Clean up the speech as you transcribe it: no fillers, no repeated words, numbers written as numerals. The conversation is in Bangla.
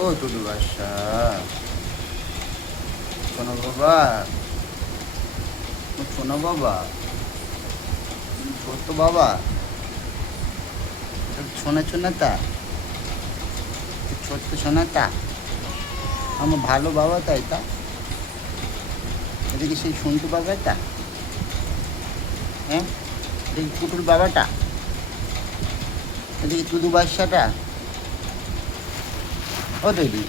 ও টুটু বাসা, শোনো বাবা, শোনো বাবা, ছোট্ট বাবা, শোনা শোনাতা, ছোট্ট শোনাতা, আমার ভালো বাবা, তাই তা? এটা কি সেই সন্টু বাবাটা? হ্যাঁ, এটা কি কুটুর বাবাটা? এটা কি টুটু বাসাটা? ও দিদি,